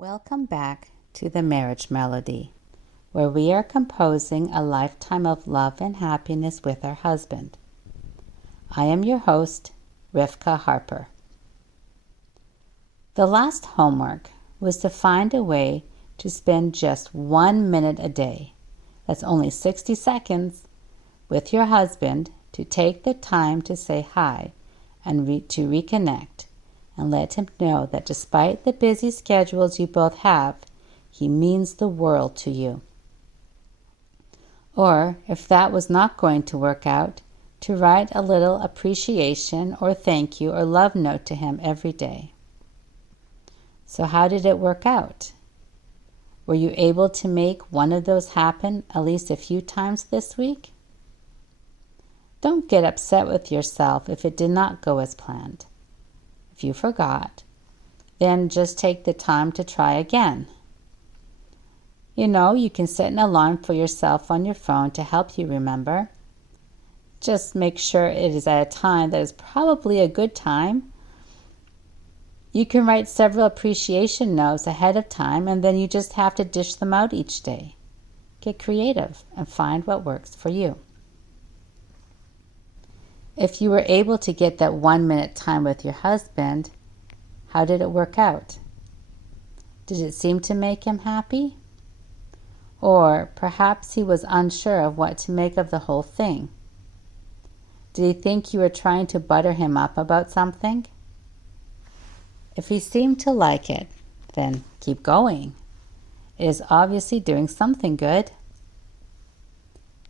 Welcome back to the Marriage Melody, where we are composing a lifetime of love and happiness with our husband. I am your host, Rivka Harper. The last homework was to find a way to spend just 1 minute a day, that's only 60 seconds, with your husband to take the time to say hi and to reconnect and let him know that despite the busy schedules you both have, he means the world to you. Or, if that was not going to work out, to write a little appreciation or thank you or love note to him every day. So how did it work out? Were you able to make one of those happen at least a few times this week? Don't get upset with yourself if it did not go as planned. If you forgot, then just take the time to try again. You can set an alarm for yourself on your phone to help you remember. Just make sure it is at a time that is probably a good time. You can write several appreciation notes ahead of time, and then you just have to dish them out each day. Get creative and find what works for you. If you were able to get that 1 minute time with your husband, how did it work out? Did it seem to make him happy? Or perhaps he was unsure of what to make of the whole thing. Did he think you were trying to butter him up about something? If he seemed to like it, then keep going. It is obviously doing something good.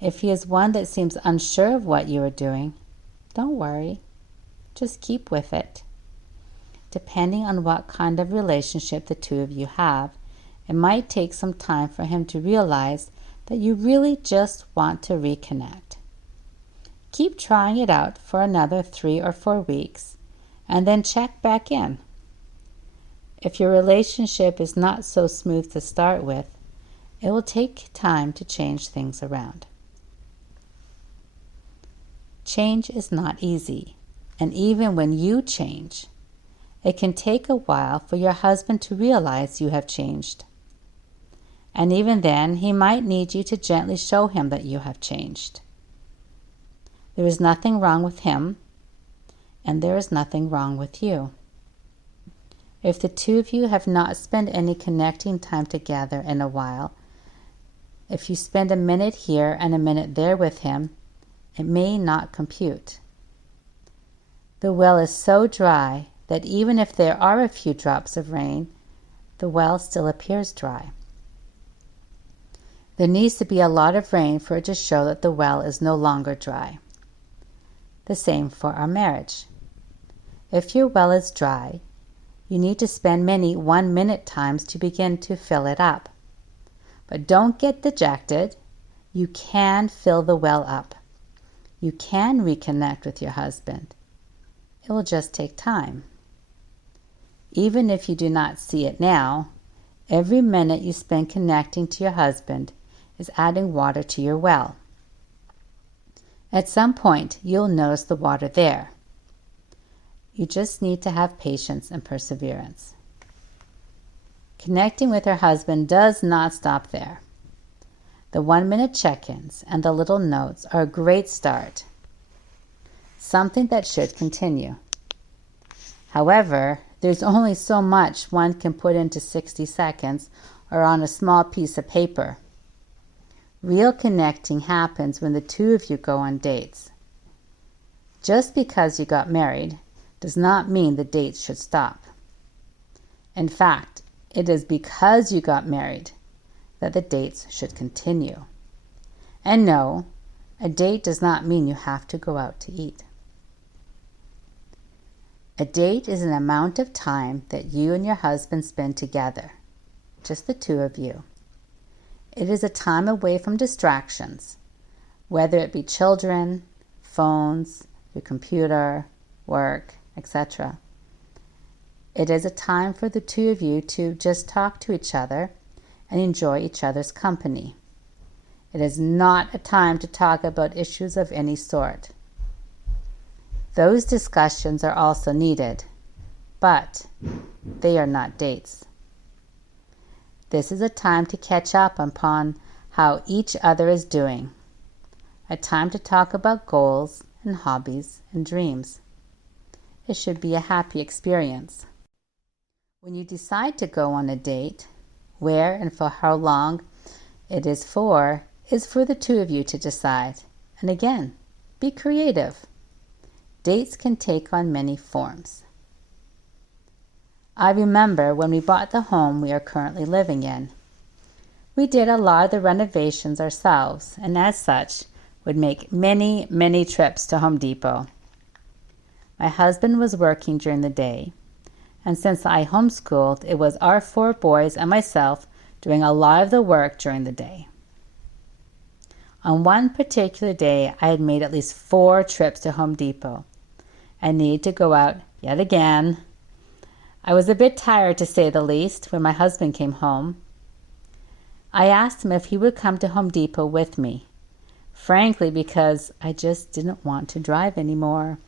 If he is one that seems unsure of what you are doing, don't worry. Just keep with it. Depending on what kind of relationship the two of you have, it might take some time for him to realize that you really just want to reconnect. Keep trying it out for another 3 or 4 weeks, and then check back in. If your relationship is not so smooth to start with, it will take time to change things around. Change is not easy, and even when you change, it can take a while for your husband to realize you have changed. And even then, he might need you to gently show him that you have changed. There is nothing wrong with him, and there is nothing wrong with you. If the two of you have not spent any connecting time together in a while, if you spend a minute here and a minute there with him, it may not compute. The well is so dry that even if there are a few drops of rain, the well still appears dry. There needs to be a lot of rain for it to show that the well is no longer dry. The same for our marriage. If your well is dry, you need to spend many 1 minute times to begin to fill it up. But don't get dejected. You can fill the well up. You can reconnect with your husband. It will just take time. Even if you do not see it now, every minute you spend connecting to your husband is adding water to your well. At some point, you'll notice the water there. You just need to have patience and perseverance. Connecting with your husband does not stop there. The 1 minute check-ins and the little notes are a great start, something that should continue. However, there's only so much one can put into 60 seconds or on a small piece of paper. Real connecting happens when the two of you go on dates. Just because you got married does not mean the dates should stop. In fact, it is because you got married that the dates should continue. And no, a date does not mean you have to go out to eat. A date is an amount of time that you and your husband spend together, just the two of you. It is a time away from distractions, whether it be children, phones, your computer, work, etc. It is a time for the two of you to just talk to each other and enjoy each other's company. It is not a time to talk about issues of any sort. Those discussions are also needed, but they are not dates. This is a time to catch up upon how each other is doing. A time to talk about goals and hobbies and dreams. It should be a happy experience. When you decide to go on a date, where and for how long it is for the two of you to decide. And again, be creative. Dates can take on many forms. I remember when we bought the home we are currently living in. We did a lot of the renovations ourselves, and as such, would make many, many trips to Home Depot. My husband was working during the day, and since I homeschooled, it was our 4 boys and myself doing a lot of the work during the day. On one particular day, I had made at least 4 trips to Home Depot. I needed to go out yet again. I was a bit tired, to say the least, when my husband came home. I asked him if he would come to Home Depot with me, frankly because I just didn't want to drive anymore.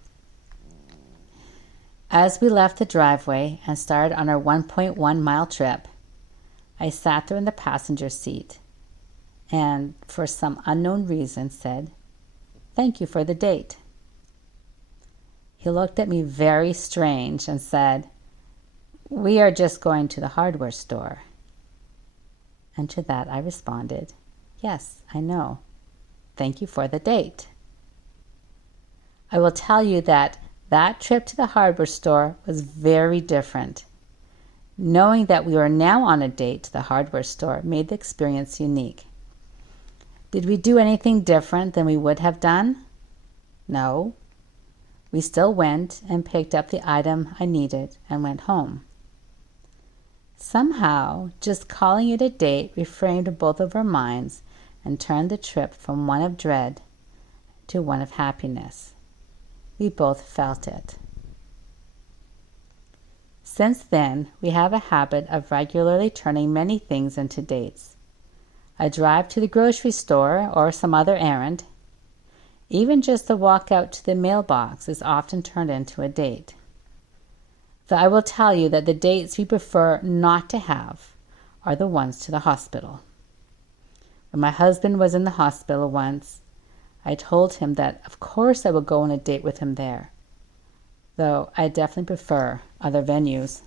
As we left the driveway and started on our 1.1-mile trip, I sat there in the passenger seat and, for some unknown reason, said, "Thank you for the date." He looked at me very strange and said, "We are just going to the hardware store." And to that I responded, "Yes, I know. Thank you for the date." I will tell you that trip to the hardware store was very different. Knowing that we were now on a date to the hardware store made the experience unique. Did we do anything different than we would have done? No. We still went and picked up the item I needed and went home. Somehow, just calling it a date reframed both of our minds and turned the trip from one of dread to one of happiness. We both felt it. Since then, we have a habit of regularly turning many things into dates. A drive to the grocery store or some other errand. Even just the walk out to the mailbox is often turned into a date. Though I will tell you that the dates we prefer not to have are the ones to the hospital. When my husband was in the hospital once, I told him that of course I would go on a date with him there, though I definitely prefer other venues.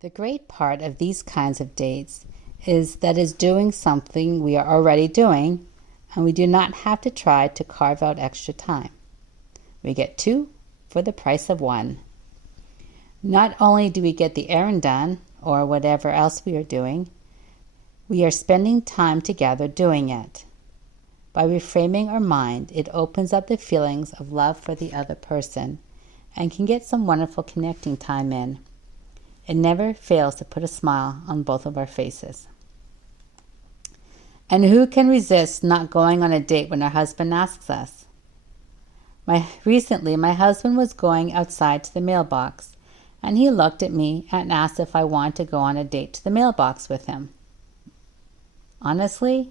The great part of these kinds of dates is that is doing something we are already doing, and we do not have to try to carve out extra time. We get 2 for the price of 1. Not only do we get the errand done, or whatever else we are doing, we are spending time together doing it. By reframing our mind, it opens up the feelings of love for the other person and can get some wonderful connecting time in. It never fails to put a smile on both of our faces. And who can resist not going on a date when our husband asks us? Recently, my husband was going outside to the mailbox, and he looked at me and asked if I wanted to go on a date to the mailbox with him. Honestly,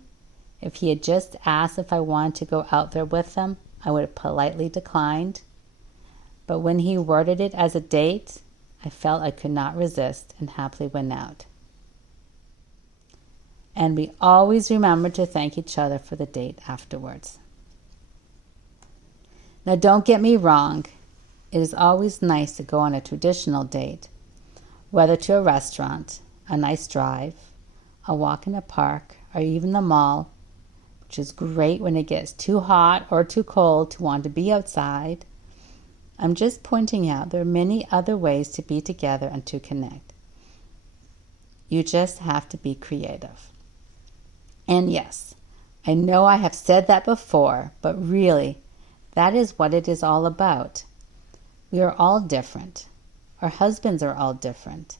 if he had just asked if I wanted to go out there with him, I would have politely declined. But when he worded it as a date, I felt I could not resist and happily went out. And we always remember to thank each other for the date afterwards. Now, don't get me wrong. It is always nice to go on a traditional date, whether to a restaurant, a nice drive, a walk in a park, or even the mall, which is great when it gets too hot or too cold to want to be outside. I'm just pointing out there are many other ways to be together and to connect. You just have to be creative. And yes, I know I have said that before, but really, that is what it is all about. We are all different. Our husbands are all different.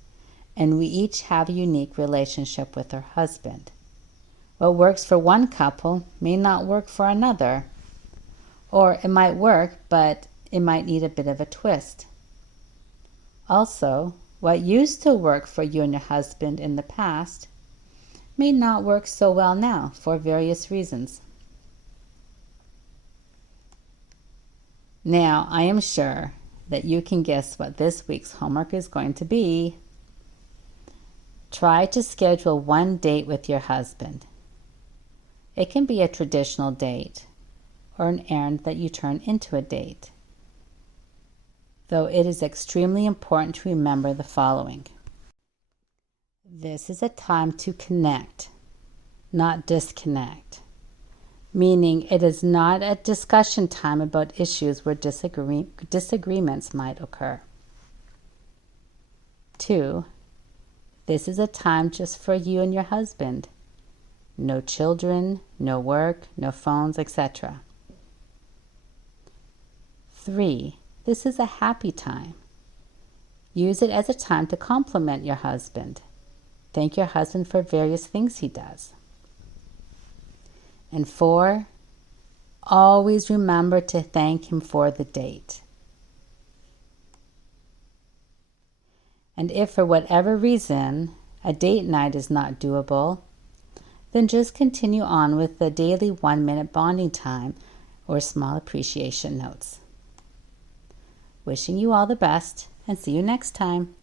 And we each have a unique relationship with our husband. What works for one couple may not work for another. Or it might work, but it might need a bit of a twist. Also, what used to work for you and your husband in the past may not work so well now for various reasons. Now, I am sure that you can guess what this week's homework is going to be. Try to schedule one date with your husband. It can be a traditional date or an errand that you turn into a date, though it is extremely important to remember the following. This is a time to connect, not disconnect, meaning it is not a discussion time about issues where disagreements might occur. 2. This is a time just for you and your husband. No children, no work, no phones, etc. 3. This is a happy time. Use it as a time to compliment your husband. Thank your husband for various things he does. And 4, always remember to thank him for the date. And if for whatever reason a date night is not doable, then just continue on with the daily 1-minute bonding time or small appreciation notes. Wishing you all the best, and see you next time.